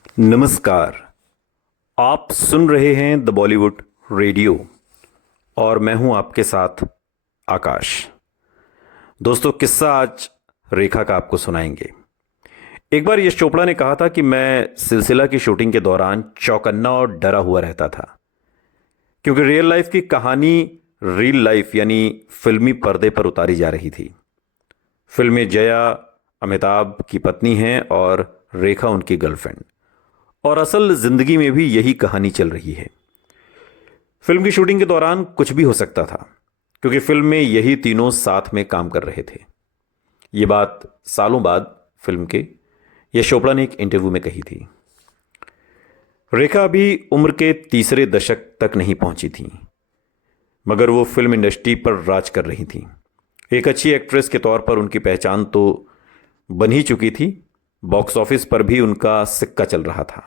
नमस्कार। आप सुन रहे हैं द बॉलीवुड रेडियो और मैं हूं आपके साथ आकाश। दोस्तों, किस्सा आज रेखा का आपको सुनाएंगे। एक बार यश चोपड़ा ने कहा था कि मैं सिलसिला की शूटिंग के दौरान चौकन्ना और डरा हुआ रहता था, क्योंकि रियल लाइफ की कहानी रियल लाइफ यानी फिल्मी पर्दे पर उतारी जा रही थी। फिल्म में जया अमिताभ की पत्नी हैं और रेखा उनकी गर्लफ्रेंड, और असल जिंदगी में भी यही कहानी चल रही है। फिल्म की शूटिंग के दौरान कुछ भी हो सकता था, क्योंकि फिल्म में यही तीनों साथ में काम कर रहे थे। ये बात सालों बाद फिल्म के यश चोपड़ा ने एक इंटरव्यू में कही थी। रेखा अभी उम्र के तीसरे दशक तक नहीं पहुंची थी, मगर वो फिल्म इंडस्ट्री पर राज कर रही थी। एक अच्छी एक्ट्रेस के तौर पर उनकी पहचान तो बन ही चुकी थी, बॉक्स ऑफिस पर भी उनका सिक्का चल रहा था,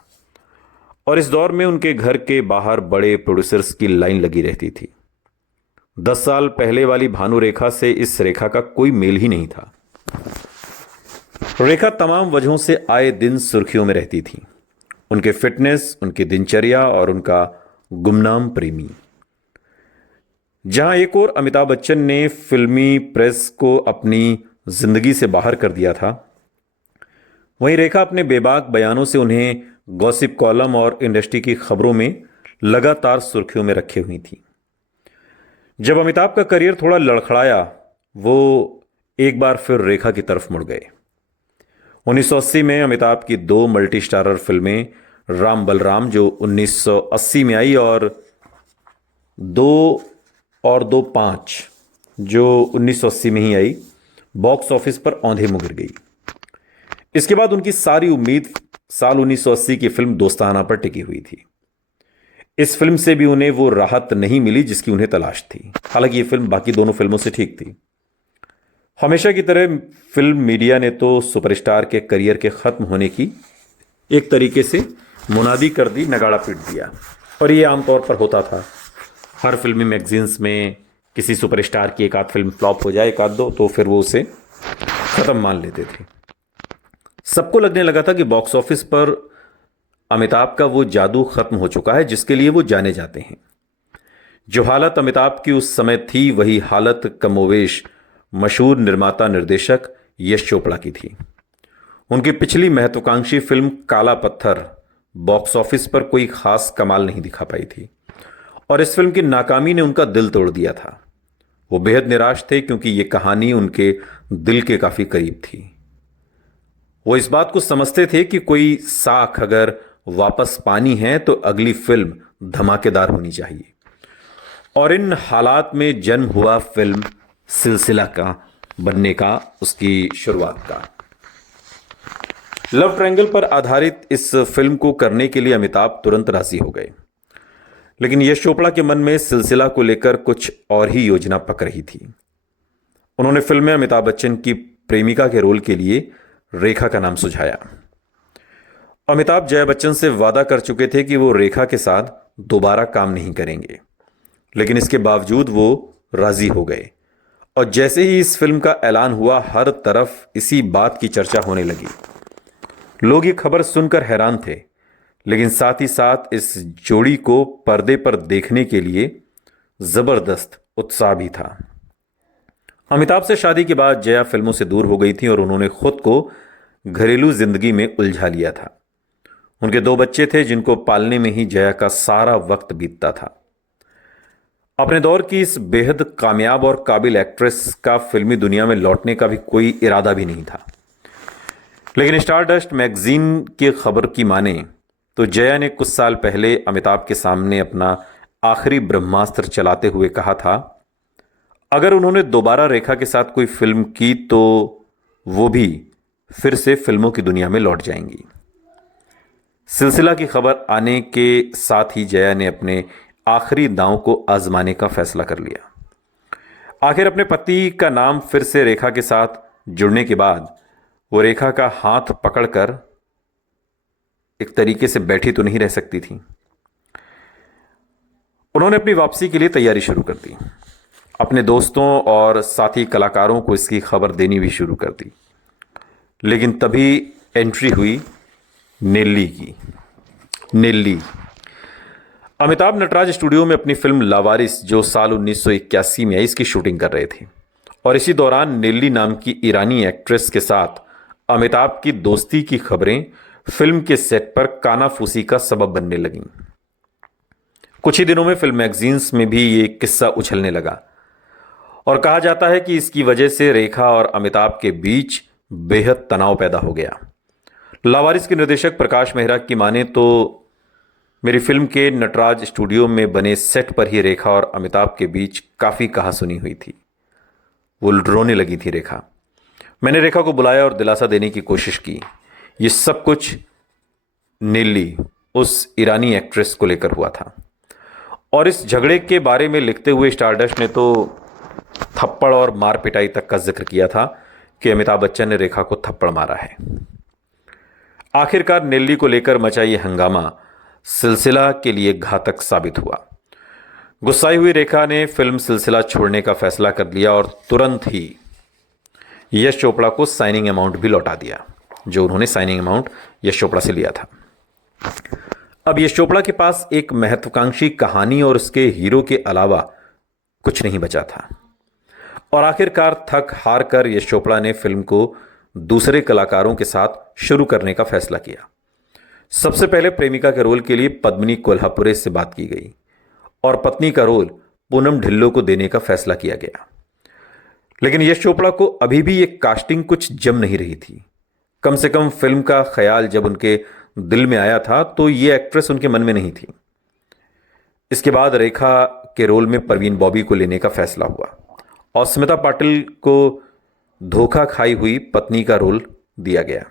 और इस दौर में उनके घर के बाहर बड़े प्रोड्यूसर्स की लाइन लगी रहती थी। 10 साल पहले वाली भानु रेखा से इस रेखा का कोई मेल ही नहीं था। रेखा तमाम वजहों से आए दिन सुर्खियों में रहती थी। उनके फिटनेस, उनकी दिनचर्या और उनका गुमनाम प्रेमी। जहां एक और अमिताभ बच्चन ने फिल्मी प्रेस को अपनी जिंदगी से बाहर कर दिया था, वहीं रेखा अपने बेबाक बयानों से उन्हें गॉसिप कॉलम और इंडस्ट्री की खबरों में लगातार सुर्खियों में रखे हुई थी। जब अमिताभ का करियर थोड़ा लड़खड़ाया, वो एक बार फिर रेखा की तरफ मुड़ गए। 1980 में अमिताभ की 2 मल्टी स्टारर फिल्में राम बलराम, जो 1980 में आई, और 2 और 2 5, जो 1980 में ही आई, बॉक्स ऑफिस पर औंधे मुकर गई। इसके बाद उनकी सारी उम्मीद साल 1980 की फिल्म दोस्ताना पर टिकी हुई थी। इस फिल्म से भी उन्हें वो राहत नहीं मिली जिसकी उन्हें तलाश थी। हालांकि ये फिल्म बाकी दोनों फिल्मों से ठीक थी। हमेशा की तरह फिल्म मीडिया ने तो सुपरस्टार के करियर के खत्म होने की एक तरीके से मुनादी कर दी, नगाड़ा पीट दिया। और ये आमतौर पर होता था। हर फिल्मी मैगजीन्स में किसी सुपरस्टार की एक आध फिल्म फ्लॉप हो जाए, एक आध दो, तो फिर वो उसे खत्म मान लेते थे। सबको लगने लगा था कि बॉक्स ऑफिस पर अमिताभ का वो जादू खत्म हो चुका है जिसके लिए वो जाने जाते हैं। जो हालत अमिताभ की उस समय थी, वही हालत कमोवेश मशहूर निर्माता निर्देशक यश चोपड़ा की थी। उनकी पिछली महत्वाकांक्षी फिल्म काला पत्थर बॉक्स ऑफिस पर कोई खास कमाल नहीं दिखा पाई थी, और इस फिल्म की नाकामी ने उनका दिल तोड़ दिया था। वो बेहद निराश थे, क्योंकि ये कहानी उनके दिल के काफी करीब थी। वो इस बात को समझते थे कि कोई साख अगर वापस पानी है तो अगली फिल्म धमाकेदार होनी चाहिए। और इन हालात में जन्म हुआ फिल्म सिलसिला का बनने का, उसकी शुरुआत का। लव ट्रायंगल पर आधारित इस फिल्म को करने के लिए अमिताभ तुरंत राजी हो गए, लेकिन यश चोपड़ा के मन में सिलसिला को लेकर कुछ और ही योजना पक रही थी। उन्होंने फिल्म में अमिताभ बच्चन की प्रेमिका के रोल के लिए रेखा का नाम सुझाया। अमिताभ जया बच्चन से वादा कर चुके थे कि वो रेखा के साथ दोबारा काम नहीं करेंगे, लेकिन इसके बावजूद वो राजी हो गए। और जैसे ही इस फिल्म का ऐलान हुआ, हर तरफ इसी बात की चर्चा होने लगी। लोग ये खबर सुनकर हैरान थे, लेकिन साथ ही साथ इस जोड़ी को पर्दे पर देखने के लिए जबरदस्त उत्साह भी था। अमिताभ से शादी के बाद जया फिल्मों से दूर हो गई थी और उन्होंने खुद को घरेलू जिंदगी में उलझा लिया था। उनके 2 बच्चे थे जिनको पालने में ही जया का सारा वक्त बीतता था। अपने दौर की इस बेहद कामयाब और काबिल एक्ट्रेस का फिल्मी दुनिया में लौटने का भी कोई इरादा भी नहीं था। लेकिन स्टारडस्ट मैगजीन की खबर की माने तो जया ने कुछ साल पहले अमिताभ के सामने अपना आखिरी ब्रह्मास्त्र चलाते हुए कहा था, अगर उन्होंने दोबारा रेखा के साथ कोई फिल्म की तो वो भी फिर से फिल्मों की दुनिया में लौट जाएंगी। सिलसिला की खबर आने के साथ ही जया ने अपने आखिरी दांव को आजमाने का फैसला कर लिया। आखिर अपने पति का नाम फिर से रेखा के साथ जुड़ने के बाद वो रेखा का हाथ पकड़कर एक तरीके से बैठी तो नहीं रह सकती थी। उन्होंने अपनी वापसी के लिए तैयारी शुरू कर दी। अपने दोस्तों और साथी कलाकारों को इसकी खबर देनी भी शुरू कर दी। लेकिन तभी एंट्री हुई नेल्ली की। नेल्ली। अमिताभ नटराज स्टूडियो में अपनी फिल्म लावारिस, जो साल 1981 में आई, इसकी शूटिंग कर रहे थे। और इसी दौरान नेल्ली नाम की ईरानी एक्ट्रेस के साथ अमिताभ की दोस्ती की खबरें फिल्म के सेट पर कानाफूसी का सबब बनने लगीं। कुछ ही दिनों में फिल्म मैगजीन्स में भी ये किस्सा उछलने लगा और कहा जाता है कि इसकी वजह से रेखा और अमिताभ के बीच बेहद तनाव पैदा हो गया। लावारिस के निर्देशक प्रकाश मेहरा की माने तो मेरी फिल्म के नटराज स्टूडियो में बने सेट पर ही रेखा और अमिताभ के बीच काफ़ी कहासुनी हुई थी। वो रोने लगी थी रेखा। मैंने रेखा को बुलाया और दिलासा देने की कोशिश की। ये सब कुछ नेल्ली, उस ईरानी एक्ट्रेस को लेकर हुआ था। और इस झगड़े के बारे में लिखते हुए स्टारडस्ट ने तो थप्पड़ और मार पिटाई तक का जिक्र किया था कि अमिताभ बच्चन ने रेखा को थप्पड़ मारा है। आखिरकार नेल्ली को लेकर मचा ये हंगामा सिलसिला के लिए घातक साबित हुआ। गुस्साई हुई रेखा ने फिल्म सिलसिला छोड़ने का फैसला कर लिया और तुरंत ही यश चोपड़ा को साइनिंग अमाउंट भी लौटा दिया, जो उन्होंने साइनिंग अमाउंट यश चोपड़ा से लिया था। अब यश चोपड़ा के पास एक महत्वाकांक्षी कहानी और उसके हीरो के अलावा कुछ नहीं बचा था। और आखिरकार थक हार कर यश चोपड़ा ने फिल्म को दूसरे कलाकारों के साथ शुरू करने का फैसला किया। सबसे पहले प्रेमिका के रोल के लिए पद्मिनी कोल्हापुरे से बात की गई और पत्नी का रोल पूनम ढिल्लो को देने का फैसला किया गया। लेकिन यश चोपड़ा को अभी भी एक कास्टिंग कुछ जम नहीं रही थी। कम से कम फिल्म का ख्याल जब उनके दिल में आया था तो ये एक्ट्रेस उनके मन में नहीं थी। इसके बाद रेखा के रोल में परवीन बॉबी को लेने का फैसला हुआ और स्मिता पाटिल को धोखा खाई हुई पत्नी का रोल दिया गया।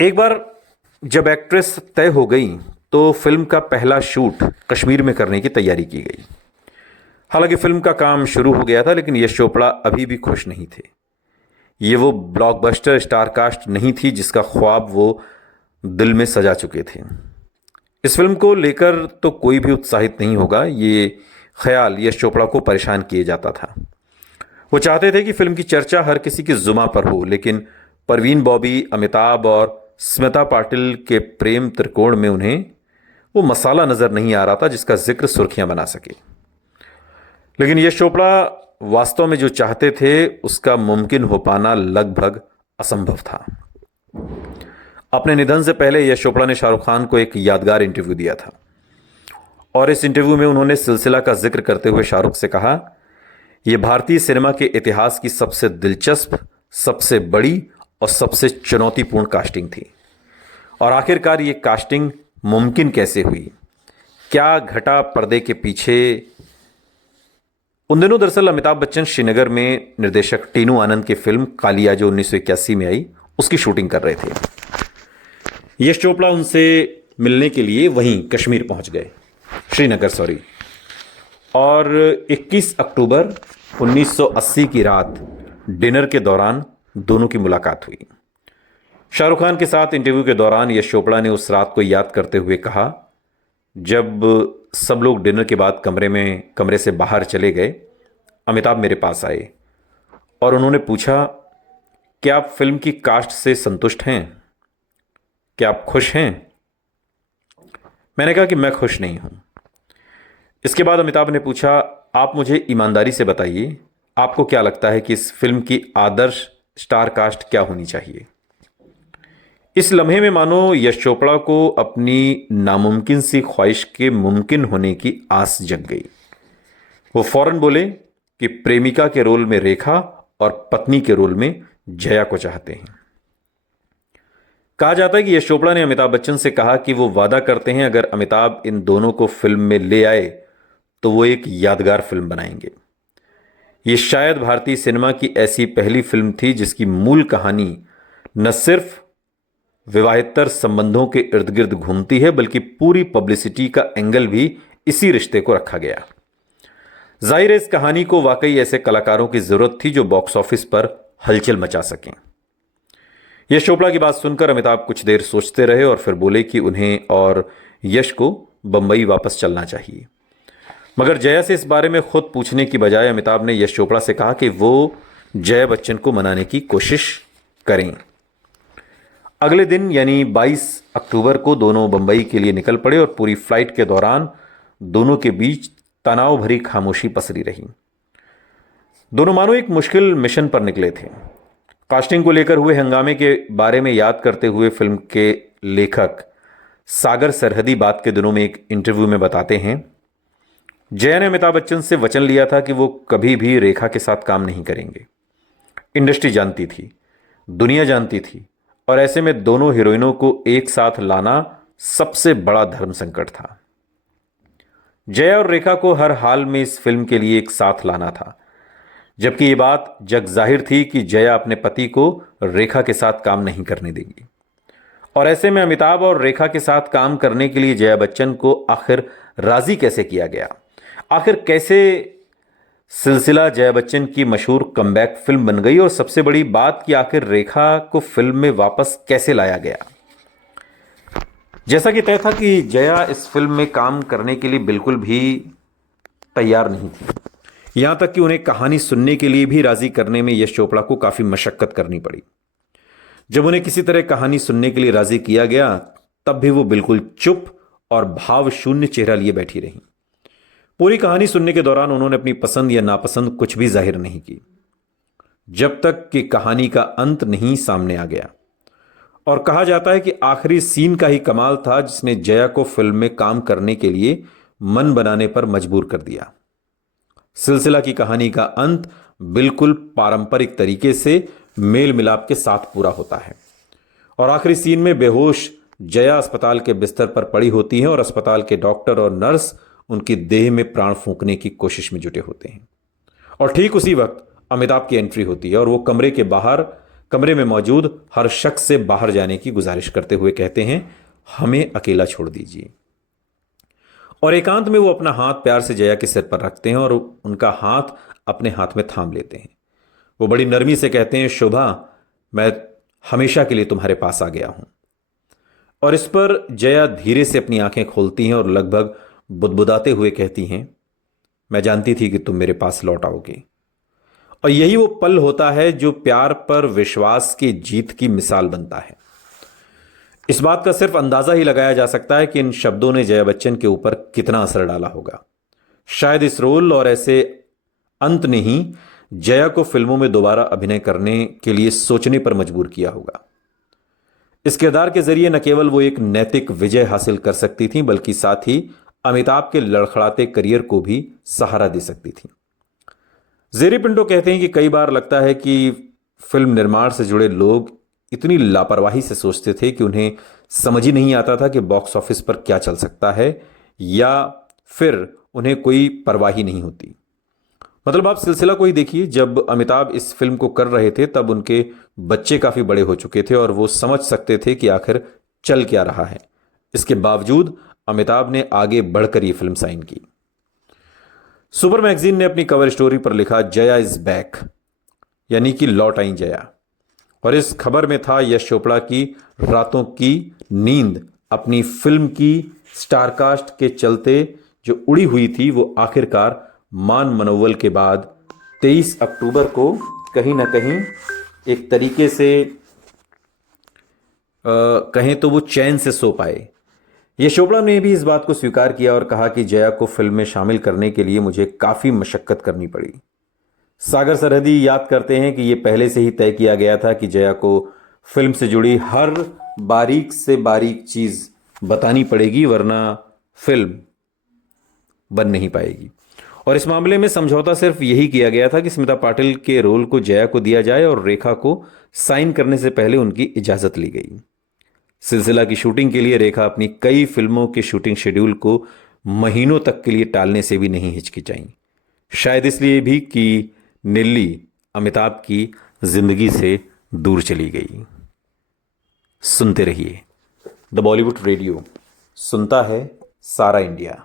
एक बार जब एक्ट्रेस तय हो गई तो फिल्म का पहला शूट कश्मीर में करने की तैयारी की गई। हालांकि फिल्म का काम शुरू हो गया था, लेकिन यश चोपड़ा अभी भी खुश नहीं थे। ये वो ब्लॉकबस्टर स्टारकास्ट नहीं थी जिसका ख्वाब वो दिल में सजा चुके थे। इस फिल्म को लेकर तो कोई भी उत्साहित नहीं होगा, ये ख्याल यश चोपड़ा को परेशान किए जाता था। वो चाहते थे कि फिल्म की चर्चा हर किसी की जुबां पर हो, लेकिन परवीन बॉबी, अमिताभ और स्मिता पाटिल के प्रेम त्रिकोण में उन्हें वो मसाला नजर नहीं आ रहा था जिसका जिक्र सुर्खियां बना सके। लेकिन यश चोपड़ा वास्तव में जो चाहते थे उसका मुमकिन हो पाना लगभग असंभव था। अपने निधन से पहले यश चोपड़ा ने शाहरुख खान को एक यादगार इंटरव्यू दिया था और इस इंटरव्यू में उन्होंने सिलसिला का जिक्र करते हुए शाहरुख से कहा, यह भारतीय सिनेमा के इतिहास की सबसे दिलचस्प, सबसे बड़ी और सबसे चुनौतीपूर्ण कास्टिंग थी। और आखिरकार ये कास्टिंग मुमकिन कैसे हुई, क्या घटा पर्दे के पीछे। उन दिनों दरअसल अमिताभ बच्चन श्रीनगर में निर्देशक टीनू आनंद की फिल्म कालिया, जो 1981 में आई, उसकी शूटिंग कर रहे थे। यश चोपड़ा उनसे मिलने के लिए वहीं कश्मीर पहुंच गए, श्रीनगर सॉरी। और 21 अक्टूबर 1980 की रात डिनर के दौरान दोनों की मुलाकात हुई। शाहरुख खान के साथ इंटरव्यू के दौरान यश चोपड़ा ने उस रात को याद करते हुए कहा, जब सब लोग डिनर के बाद कमरे से बाहर चले गए, अमिताभ मेरे पास आए और उन्होंने पूछा, क्या आप फिल्म की कास्ट से संतुष्ट हैं? क्या आप खुश हैं? मैंने कहा कि मैं खुश नहीं हूं। इसके बाद अमिताभ ने पूछा, आप मुझे ईमानदारी से बताइए, आपको क्या लगता है कि इस फिल्म की आदर्श स्टार कास्ट क्या होनी चाहिए? इस लम्हे में मानो यश चोपड़ा को अपनी नामुमकिन सी ख्वाहिश के मुमकिन होने की आस जग गई। वो फौरन बोले कि प्रेमिका के रोल में रेखा और पत्नी के रोल में जया को चाहते हैं। कहा जाता है कि यश चोपड़ा ने अमिताभ बच्चन से कहा कि वो वादा करते हैं अगर अमिताभ इन दोनों को फिल्म में ले आए तो वो एक यादगार फिल्म बनाएंगे। ये शायद भारतीय सिनेमा की ऐसी पहली फिल्म थी जिसकी मूल कहानी न सिर्फ विवाहेतर संबंधों के इर्द गिर्द घूमती है, बल्कि पूरी पब्लिसिटी का एंगल भी इसी रिश्ते को रखा गया। जाहिर है इस कहानी को वाकई ऐसे कलाकारों की जरूरत थी जो बॉक्स ऑफिस पर हलचल मचा सकें। यश चोपड़ा की बात सुनकर अमिताभ कुछ देर सोचते रहे और फिर बोले कि उन्हें और यश को बंबई वापस चलना चाहिए। मगर जया से इस बारे में खुद पूछने की बजाय अमिताभ ने यश चोपड़ा से कहा कि वो जया बच्चन को मनाने की कोशिश करें। अगले दिन यानी 22 अक्टूबर को दोनों बंबई के लिए निकल पड़े और पूरी फ्लाइट के दौरान दोनों के बीच तनाव भरी खामोशी पसरी रही। दोनों मानो एक मुश्किल मिशन पर निकले थे। कास्टिंग को लेकर हुए हंगामे के बारे में याद करते हुए फिल्म के लेखक सागर सरहदी बात के दिनों में एक इंटरव्यू में बताते हैं, जया ने अमिताभ बच्चन से वचन लिया था कि वो कभी भी रेखा के साथ काम नहीं करेंगे। इंडस्ट्री जानती थी, दुनिया जानती थी, और ऐसे में दोनों हीरोइनों को एक साथ लाना सबसे बड़ा धर्म संकट था। जया और रेखा को हर हाल में इस फिल्म के लिए एक साथ लाना था, जबकि ये बात जग जाहिर थी कि जया अपने पति को रेखा के साथ काम नहीं करने देगी। और ऐसे में अमिताभ और रेखा के साथ काम करने के लिए जया बच्चन को आखिर राजी कैसे किया गया? आखिर कैसे सिलसिला जया बच्चन की मशहूर कमबैक फिल्म बन गई? और सबसे बड़ी बात कि आखिर रेखा को फिल्म में वापस कैसे लाया गया? जैसा कि तय था कि जया इस फिल्म में काम करने के लिए बिल्कुल भी तैयार नहीं थी। यहां तक कि उन्हें कहानी सुनने के लिए भी राजी करने में यश चोपड़ा को काफी मशक्कत करनी पड़ी। जब उन्हें किसी तरह कहानी सुनने के लिए राजी किया गया, तब भी वो बिल्कुल चुप और भाव शून्य चेहरा लिए बैठी रहीं। पूरी कहानी सुनने के दौरान उन्होंने अपनी पसंद या नापसंद कुछ भी जाहिर नहीं की, जब तक कि कहानी का अंत नहीं सामने आ गया। और कहा जाता है कि आखिरी सीन का ही कमाल था जिसने जया को फिल्म में काम करने के लिए मन बनाने पर मजबूर कर दिया। सिलसिला की कहानी का अंत बिल्कुल पारंपरिक तरीके से मेल मिलाप के साथ पूरा होता है और आखिरी सीन में बेहोश जया अस्पताल के बिस्तर पर पड़ी होती है और अस्पताल के डॉक्टर और नर्स उनकी देह में प्राण फूंकने की कोशिश में जुटे होते हैं। और ठीक उसी वक्त अमिताभ की एंट्री होती है और वो कमरे में मौजूद हर शख्स से बाहर जाने की गुजारिश करते हुए कहते हैं, हमें अकेला छोड़ दीजिए। और एकांत में वो अपना हाथ प्यार से जया के सिर पर रखते हैं और उनका हाथ अपने हाथ में थाम लेते हैं। वो बड़ी नरमी से कहते हैं, शोभा, मैं हमेशा के लिए तुम्हारे पास आ गया हूं। और इस पर जया धीरे से अपनी आंखें खोलती हैं और लगभग बुदबुदाते हुए कहती हैं, मैं जानती थी कि तुम मेरे पास लौट आओगे। और यही वो पल होता है जो प्यार पर विश्वास की जीत की मिसाल बनता है। इस बात का सिर्फ अंदाजा ही लगाया जा सकता है कि इन शब्दों ने जया बच्चन के ऊपर कितना असर डाला होगा। शायद इस रोल और ऐसे अंत ने ही जया को फिल्मों में दोबारा अभिनय करने के लिए सोचने पर मजबूर किया होगा। इस किरदार के जरिए न केवल वो एक नैतिक विजय हासिल कर सकती थी, बल्कि साथ ही अमिताभ के लड़खड़ाते करियर को भी सहारा दे सकती थी। जेरी पिंटो कहते हैं कि कई बार लगता है कि फिल्म निर्माण से जुड़े लोग इतनी लापरवाही से सोचते थे कि उन्हें समझ ही नहीं आता था कि बॉक्स ऑफिस पर क्या चल सकता है, या फिर उन्हें कोई परवाह ही नहीं होती। मतलब आप सिलसिला को ही देखिए, जब अमिताभ इस फिल्म को कर रहे थे तब उनके बच्चे काफी बड़े हो चुके थे और वो समझ सकते थे कि आखिर चल क्या रहा है। इसके बावजूद अमिताभ ने आगे बढ़कर यह फिल्म साइन की। सुपर मैगजीन ने अपनी कवर स्टोरी पर लिखा, जया इज बैक, यानी कि लौट आई जया। और इस खबर में था यश चोपड़ा की रातों की नींद अपनी फिल्म की स्टारकास्ट के चलते जो उड़ी हुई थी, वो आखिरकार मान मनोवल के बाद 23 अक्टूबर को कहीं ना कहीं एक तरीके से कहें तो वो चैन से सो पाए। यश चोपड़ा ने भी इस बात को स्वीकार किया और कहा कि जया को फिल्म में शामिल करने के लिए मुझे काफ़ी मशक्कत करनी पड़ी। सागर सरहदी याद करते हैं कि यह पहले से ही तय किया गया था कि जया को फिल्म से जुड़ी हर बारीक से बारीक चीज़ बतानी पड़ेगी, वरना फिल्म बन नहीं पाएगी। और इस मामले में समझौता सिर्फ यही किया गया था कि स्मिता पाटिल के रोल को जया को दिया जाए और रेखा को साइन करने से पहले उनकी इजाज़त ली गई। सिलसिला की शूटिंग के लिए रेखा अपनी कई फिल्मों के शूटिंग शेड्यूल को महीनों तक के लिए टालने से भी नहीं हिचकिचाई, शायद इसलिए भी कि निल्ली अमिताभ की जिंदगी से दूर चली गई। सुनते रहिए द बॉलीवुड रेडियो, सुनता है सारा इंडिया।